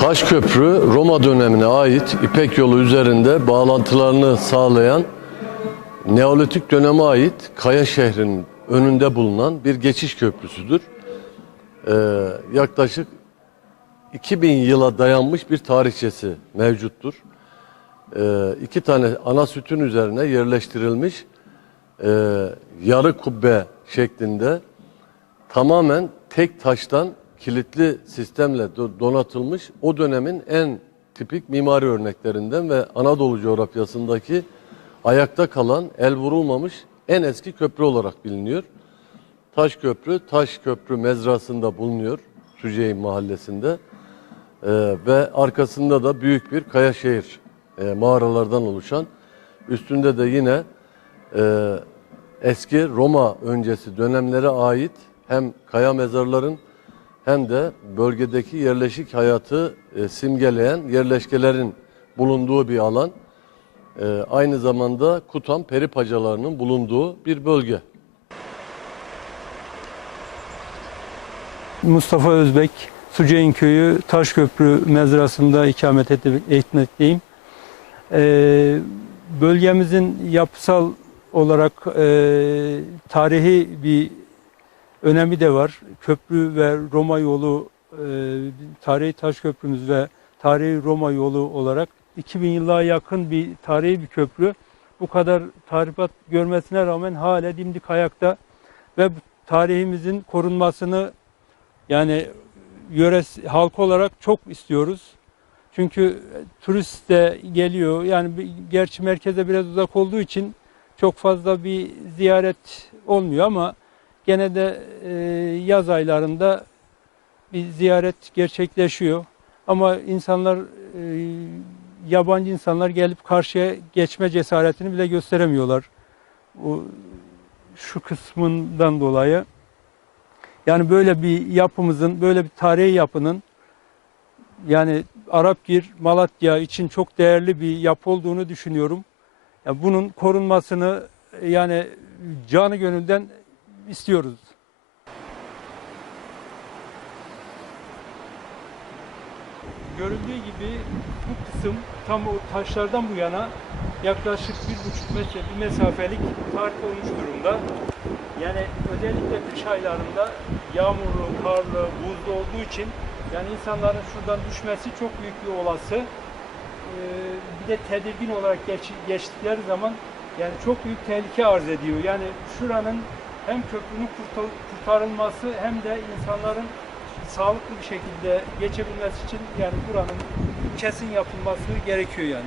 Taşköprü Roma dönemine ait İpek yolu üzerinde bağlantılarını sağlayan Neolitik döneme ait Kaya şehrinin önünde bulunan bir geçiş köprüsüdür. Ee, yaklaşık 2000 yıla dayanmış bir tarihçesi mevcuttur. Ee, iki tane ana sütun üzerine yerleştirilmiş e, yarı kubbe şeklinde tamamen tek taştan kilitli sistemle do- donatılmış o dönemin en tipik mimari örneklerinden ve Anadolu coğrafyasındaki ayakta kalan, el vurulmamış en eski köprü olarak biliniyor. Taş Köprü, Taş Köprü mezrasında bulunuyor Süceyim mahallesinde. Ee, ve arkasında da büyük bir Kayaşehir e, mağaralardan oluşan, üstünde de yine e, eski Roma öncesi dönemlere ait hem kaya mezarların hem de bölgedeki yerleşik hayatı e, simgeleyen yerleşkelerin bulunduğu bir alan. E, aynı zamanda Kutam peripacalarının bulunduğu bir bölge. Mustafa Özbek, Suceyin Köyü Taşköprü mezrasında ikamet etmekteyim. Ee, bölgemizin yapısal olarak e, tarihi bir önemi de var. Köprü ve Roma yolu, e, tarihi Taşköprümüz ve tarihi Roma yolu olarak 2000 yıla yakın bir tarihi bir köprü. Bu kadar tahribat görmesine rağmen hala dimdik ayakta ve tarihimizin korunmasını yani yöres halk olarak çok istiyoruz. Çünkü turist de geliyor. Yani gerçi merkeze biraz uzak olduğu için çok fazla bir ziyaret olmuyor ama gene de e, yaz aylarında bir ziyaret gerçekleşiyor. Ama insanlar e, yabancı insanlar gelip karşıya geçme cesaretini bile gösteremiyorlar. Bu şu kısmından dolayı. Yani böyle bir yapımızın, böyle bir tarihi yapının yani Arapgir, Malatya için çok değerli bir yapı olduğunu düşünüyorum. Ya bunun korunmasını yani canı gönülden istiyoruz. Görüldüğü gibi bu kısım tam o taşlardan bu yana yaklaşık bir buçuk metre bir mesafelik tarih olmuş durumda. Yani özellikle kış aylarında yağmurlu, karlı, buzlu olduğu için yani insanların şuradan düşmesi çok büyük bir olası. Ee, bir de tedirgin olarak geç, geçtikleri zaman yani çok büyük tehlike arz ediyor. Yani şuranın hem köprünün kurtar- kurtarılması hem de insanların sağlıklı bir şekilde geçebilmesi için yani buranın kesin yapılması gerekiyor yani.